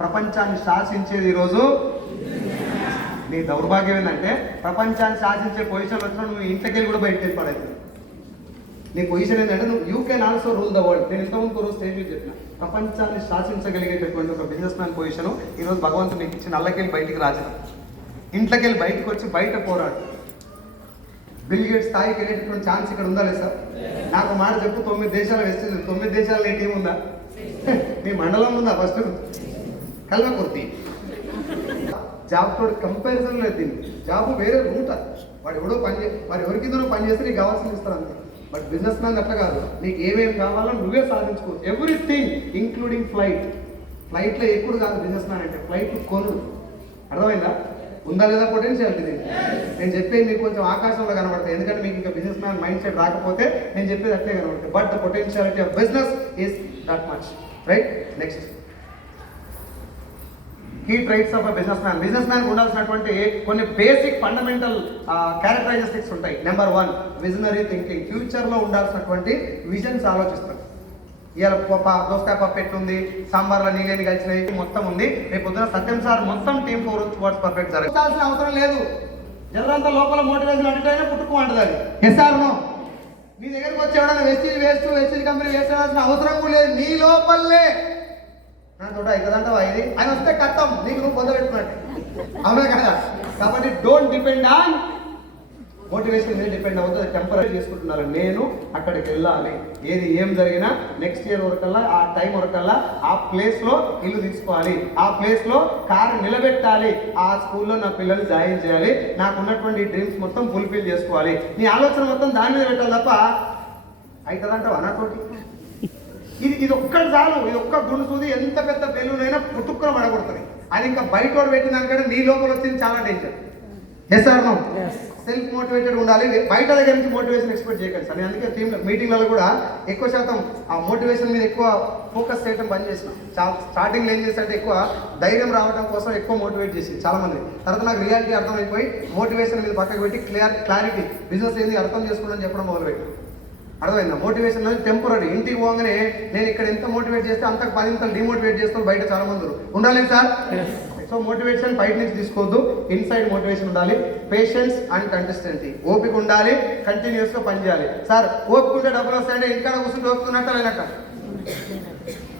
ప్రపంచాన్ని శాసించేది ఈరోజు నీ దౌర్భాగ్యం ఏంటంటే ప్రపంచాన్ని శాసించే పొజిషన్ వచ్చినా నువ్వు ఇంట్లోకి కూడా బయటకు వెళ్ళిపోలేదు. నీ పొజిషన్ ఏంటంటే నువ్వు you can also rule the world. నేను ఇంతకుముందు రోజు స్టేజ్ మీద చెప్పిన ప్రపంచాన్ని శాసించగలిగేటటువంటి ఒక బిజినెస్ మ్యాన్ పొజిషన్ ఈరోజు భగవంతుడు నీకు ఇచ్చిన అల్లకెళ్ళి బయటికి రాజు. ఇంట్లోకి వెళ్ళి బయటకు వచ్చి బయట పోరాడు. బిల్ గేట్స్ స్థాయికి వెళ్ళేటటువంటి ఛాన్స్ ఇక్కడ ఉందా లేదు సార్? నాకు మాట చెప్పు, 9 దేశాలు వేస్తుంది. 9 దేశాలు నీ టీం ఉందా? నీ మండలం ఉందా? ఫస్ట్ కల్వకుర్తి జాబ్ తోటి కంపారిజన్ లేదు. దీన్ని జాబ్ వేరే ఉంటా, వాడు ఎవడో వాడు ఎవరికిందో పని చేస్తే నీకు కావాల్సింది ఇస్తారు అంతే. బట్ బిజినెస్ మ్యాన్ అట్లా కాదు. నీకు ఏమేమి కావాలో నువ్వే సాధించుకోవచ్చు. ఎవ్రీథింగ్ ఇంక్లూడింగ్ ఫ్లైట్లో ఎక్కువ కాదు బిజినెస్ మ్యాన్ అంటే, ఫ్లైట్ కొనుడు. అర్థమైందా? ఉందా లేదా పొటెన్షియాలిటీ? నేను చెప్పేది మీకు కొంచెం ఆకాశంలో కనబడతాయి, ఎందుకంటే మీకు ఇంకా బిజినెస్ మ్యాన్ మైండ్ సెట్ రాకపోతే నేను చెప్పేది అట్లే కనబడతాయి. But the potentiality of business is that much, right? Next key traits of business man. Business man ఉండాల్సినటువంటి కొన్ని బేసిక్ ఫండమెంటల్ క్యారెక్టరైజెస్టిక్స్ ఉంటాయి. Number 1 visionary thinking. ఫ్యూచర్లో ఉండాల్సినటువంటి విజన్స్ ఆలోచిస్తారు. ఇవాళ దోసకాయ పప్పు ఎట్లుంది, సాంబార్లో నీళ్ళని కలిసినాయి, మొత్తం ఉంది. రేపు పొద్దున సత్యం సార్ మొత్తం టీమ్ వర్డ్స్ పర్ఫెక్ట్ జరగాల్సిన అవసరం లేదు. జనరంతా లోపల మోటివేషన్ అంటే పుట్టుకోమంటుంది అది. Yes or no? నీ దగ్గరకు వచ్చి ఎవడన్నా వెస్టీజ్ కంపెనీ వేసుకోవాల్సిన అవసరం లేదు. నీ లోపలే నా తోట ఇకదంటావా ఇది ఆయన వస్తే కట్టం, నీకు నువ్వు పొందబెట్టుకున్నట్టు. అవునా కదా? కాబట్టి డోంట్ డిపెండ్ ఆన్ మోటివేషన్ మీద డిపెండ్ అవుతుంది. టెంపరీ చేసుకుంటున్నారు. నేను అక్కడికి వెళ్ళాలి, ఏది ఏం జరిగినా నెక్స్ట్ ఇయర్ వరకల్లా ఆ టైం వరకల్లా ఆ ప్లేస్లో ఇల్లు తీసుకోవాలి, ఆ ప్లేస్లో కారు నిలబెట్టాలి, ఆ స్కూల్లో నా పిల్లల్ని జాయిన్ చేయాలి, నాకు ఉన్నటువంటి డ్రీమ్స్ మొత్తం ఫుల్ఫిల్ చేసుకోవాలి. నీ ఆలోచన మొత్తం దాని మీద పెట్టాలి తప్ప అవుతుందంటావా నాతోటి? ఇది ఒక్కటి చాలు. ఇది ఒక్క గుండు సూది ఎంత పెద్ద బెలూనైనా పుట్టుక్కున పడగొడుతుంది. అది ఇంకా బయట పెట్టిన దానికంటే నీ లోపల వచ్చింది చాలా danger. Yes or no? Self motivated ఉండాలి. బయట దగ్గర నుంచి మోటివేషన్ ఎక్స్పెక్ట్ చేయకండి సార్. నేను అందుకే టీమ్ మీటింగ్లలో కూడా ఎక్కువ శాతం ఆ మోటివేషన్ మీద ఎక్కువ ఫోకస్ చేయడం బంద్ చేసిన. స్టార్టింగ్లో ఏం చేస్తే ఎక్కువ ధైర్యం రావడం కోసం ఎక్కువ మోటివేట్ చేసి చాలా మంది. తర్వాత నాకు రియాలిటీ అర్థమైపోయి మోటివేషన్ మీద పక్కకు పెట్టి క్లారిటీ బిజినెస్ ఏంది అర్థం చేసుకోవడం చెప్పడం మొదలుపెట్టి. అర్థమైందా? మోటివేషన్ అనేది టెంపరీ. ఇంటికి పోగానే నేను ఇక్కడ ఎంత మోటివేట్ చేస్తే అంతకు 10 ఇంతలు డిమోటివేట్ చేస్తాను బయట చాలా మంది ఉండాలి సార్. సో మోటివేషన్ బయట నుంచి తీసుకోవద్దు, ఇన్సైడ్ మోటివేషన్ ఉండాలి. Patience and consistency. ఓపిక ఉండాలి, కంటిన్యూస్గా పనిచేయాలి. సార్ ఓపిక ఉంటే డబ్బులు వస్తాయంటే ఇంటికాడ కూర్చుంటే ఓపుతున్నట్ట లేనట్ట?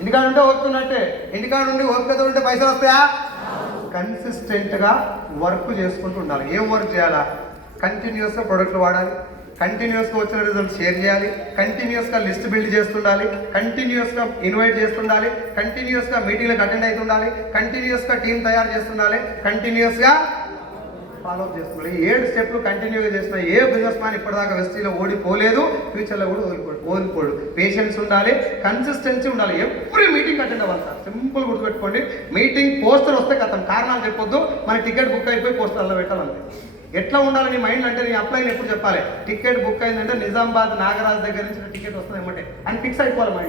ఇంటికాడ ఉంటే ఓపుతున్నట్టే. ఇంటికాడ ఉండి ఓపికతో ఉంటే పైసలు వస్తాయా? కన్సిస్టెంట్గా వర్క్ చేసుకుంటూ ఉండాలి. ఏం వర్క్ చేయాలా? కంటిన్యూస్గా ప్రొడక్ట్లు వాడాలి, కంటిన్యూస్గా వచ్చిన రిజల్ట్ షేర్ చేయాలి, కంటిన్యూస్గా లిస్ట్ బిల్డ్ చేస్తుండాలి, కంటిన్యూస్గా ఇన్వైట్ చేస్తుండాలి, కంటిన్యూస్గా మీటింగ్లకు అటెండ్ అవుతుండాలి, కంటిన్యూస్గా టీం తయారు చేస్తుండాలి, కంటిన్యూస్గా ఫాలోఅప్ చేస్తుండాలి. 7 స్టెప్లు కంటిన్యూగా చేస్తున్న ఏ బిజినెస్ మ్యాన్ ఇప్పటిదాకా వెస్టీలో ఓడిపోలేదు, ఫ్యూచర్లో కూడా ఓడిపోడు. పేషెన్స్ ఉండాలి, కన్సిస్టెన్సీ ఉండాలి. ఎవ్రీ మీటింగ్ అటెండ్ అవ్వాలి సార్. సింపుల్ గుర్తుపెట్టుకోండి. మీటింగ్ పోస్టర్ వస్తే కథం, కారణాలు చెప్పొద్దు. మన టికెట్ బుక్ అయిపోయి పోస్టర్ అలా పెట్టాలంటే ఎట్లా ఉండాలి నీ మైండ్ అంటే నీ అప్లైని ఎప్పుడు చెప్పాలి? టికెట్ బుక్ అయిందంటే నిజామాబాద్ నాగరాజ్ దగ్గర నుంచి టికెట్ వస్తుంది ఏమంటే అని ఫిక్స్ అయిపోవాలి మైండ్.